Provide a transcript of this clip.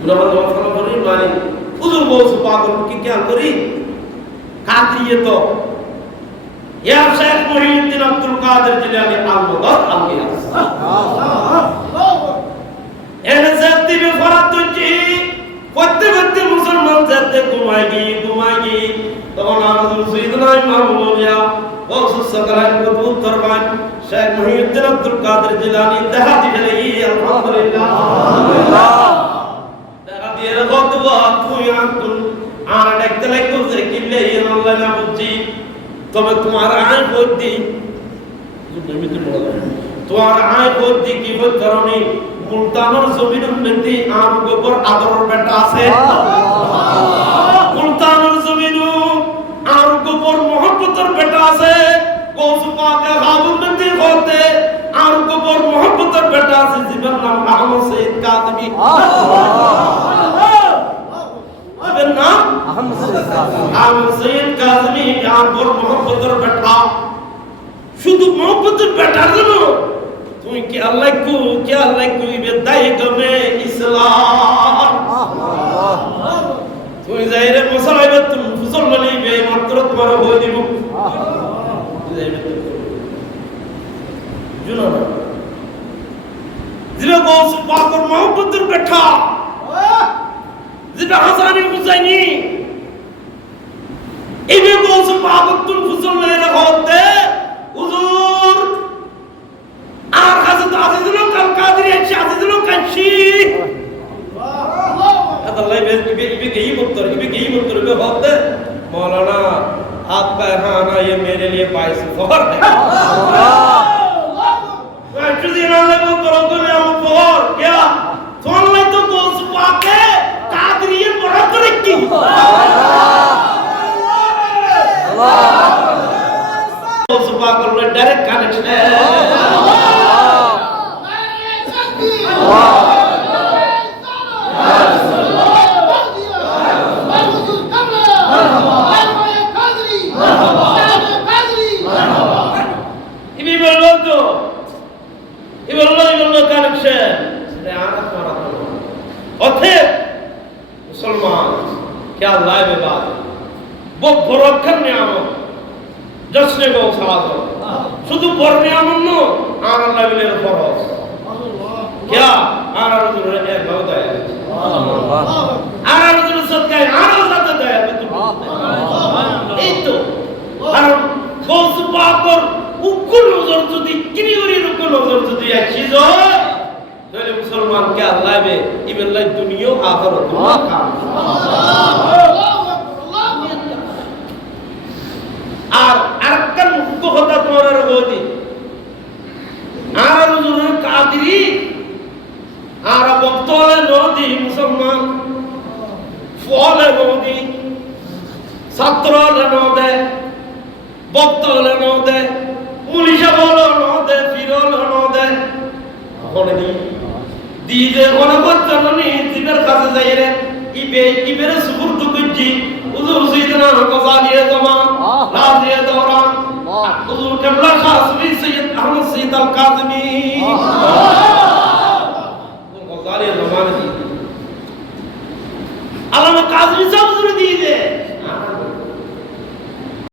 গুনাহ ফলো করি মানে হুজুর গৌস পাগল কি খেয়াল করি কাদিয়ে তো ইয়া শেখ মুহিউদ্দিন আব্দুল কাদের জিলানী আল-মুদাদ আল-গিয়াস এনে জাতি বে ফরাত তুজি প্রত্যেক মুসলমান জাতি ঘুমাই তখন আমাদের সাইয়েদনা ইমাম মুলিয়া গৌসুস সাকালাইন কুতুব তরবান শেখ মুহিউদ্দিন আব্দুল কাদের জিলানী দেহাতি ফেলে আলহামদুলিল্লাহ দেহাতি এর গতবা তুই আনতুন আর দেখতে লাগতো যে কিল্লে আল্লাহ না বুঝি তবে তোমার আয় বুদ্ধি তোমার আয় বুদ্ধি কি বল কারণে মুলতানের জমিনের মধ্যে আর গোবর আদরের বেটা আছে মুলতানের জমিনও আর গোবর মোহব্বতের বেটা আছে গৌস পাকে হাবুর মধ্যে হতে আর গোবর মোহব্বতের বেটা আছে জীবন নাম আহমদ সৈয়দ কাদমি আবেন না আহমদ সৈয়দ কাদমি আর গোবর মোহব্বতের বেটা শুধু মোহব্বতের বেটার জন্য তুমি কি আল্লাহ কো ইবে দাই গমে ইসলাম তুমি যাইরে মশলাইবে তুমি ফুসল বলিবে মাত্র তোমার হয়ে দিব জুনা জিবে গৌস পাকের মোহব্বতের বেটা জিবে হাসানি হুসাইনি ইবে গৌস পাকের তুল ফুসল মেরে হতে হুজুর আর হাজরত আজিজুল কাল কাদরি আজিজুল কাশি আল্লাহ इबे गई मुत्तर इबे होते मौलाना आपका खाना ये मेरे लिए बाइस फखर है मैं तुझे ना ले वो करो तो मैं वो फखर क्या सुन ले तो गौस पाके कादरी ये बड़ा तरक्की गौस पाके ले डायरेक्ट कनेक्शन है मुसलमान क्या अल्लाह में बात वो बरकत नियामत जश्न को साजो शुद्ध बर नियामत नो आन अल्लाह बिले फरज क्या आन रसूल ए बहुत है आन रसूल सदका आन रसूल दया এই তো আর গৌস পাকের উকুল নজর যদি কিনি করি উকুল নজর যদি আসিজ তাহলে মুসলমান কে আল্লাহ বে ইবেল্লাহ দুনিয়া আখিরাত দুনিয়া আর আরেকটা মুখ্য কথা তোমার বলি আর হুজুর কাদরি আর বক্তলে নদী মুসলমান ফলে নদী ছাত্রলে নদী বক্তলে নদী পুলিশে বলো নদী ফিরলে নদী কোনে দি দিজে কোন বচ্চননি জিবের কাছে যাইরে ইবের সুবুর্দ কুজি হুজুর সাইয়েদনা গজালিয়ে জামান রাজিয়ে দওরান হুজুর কিবলা খাসমি সৈয়দ আহমদ সৈয়দ আল কাজমি